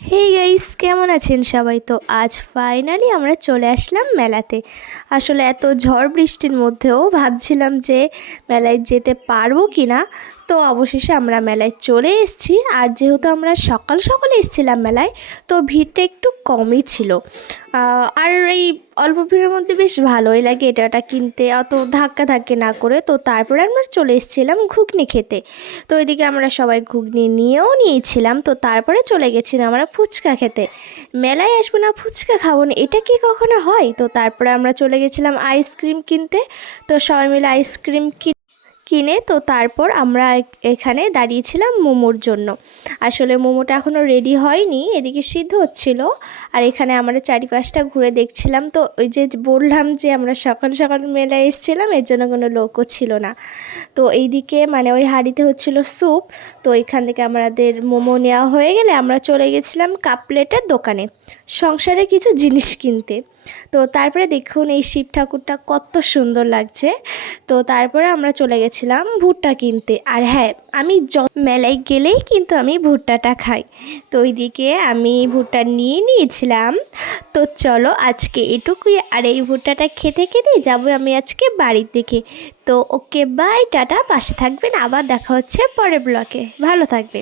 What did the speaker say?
Hey guys, কেমন আছেন সবাই? তো আজ ফাইনালি আমরা চলে আসলাম মেলাতে। আসলে এত ঝড় বৃষ্টির মধ্যেও ভাবছিলাম যে মেলায় যেতে পারবো কি না। তো অবশেষে আমরা মেলায় চলে এসেছি। আর যেহেতু আমরা সকাল সকালে এসেছিলাম মেলায়, তো ভিড়টা একটু কমই ছিল। আর এই অল্প ভিড়ের মধ্যে বেশ ভালোই লাগে এটা ওটা কিনতে, অত ধাক্কাধাক্কি না করে। তো তারপরে আমরা চলে এসেছিলাম ঘুগনি খেতে। তো এদিকে আমরা সবাই ঘুগনি নিয়েও নিয়েছিলাম। তো তারপরে চলে গেছিলাম আমরা ফুচকা খেতে। মেলায় আসবো না, ফুচকা খাবো না, এটা কি কখনো হয়? তো তারপরে আমরা চলে গেছিলাম আইসক্রিম কিনতে। তো সবাই মিলে আইসক্রিম কিনে তো তারপর আমরা এখানে দাঁড়িয়েছিলাম মোমোর জন্য। আসলে মোমোটা এখনও রেডি হয়নি, এদিকে সিদ্ধ হচ্ছিল। আর এখানে আমরা চারিপাশটা ঘুরে দেখছিলাম। তো ওই যে বললাম যে আমরা সকাল সকাল মেলায় এসেছিলাম, এর জন্য কোনো লোকও ছিল না। তো এইদিকে মানে ওই হাঁড়িতে হচ্ছিল স্যুপ। তো এখান থেকে আমাদের মোমো নেওয়া হয়ে গেলে আমরা চলে গেছিলাম কাপ প্লেটের দোকানে সংসারে কিছু জিনিস কিনতে। তো তারপরে দেখুন এই শিব ঠাকুরটা কত সুন্দর লাগছে। তো তারপরে আমরা চলে গেছিলাম ভুট্টা কিনতে। আর হ্যাঁ, আমি মেলায় গেলেই কিন্তু আমি ভুট্টাটা খাই। তো ওইদিকে আমি ভুট্টা নিয়ে নিয়েছিলাম। তো চলো আজকে এটুকুই। আর এই ভুট্টাটা খেতে খেতেই যাবো আমি আজকে বাড়ির দিকে। তো ওকে, বাই, টাটা। পাশে থাকবেন, আবার দেখা হচ্ছে পরের ব্লগে। ভালো থাকবেন।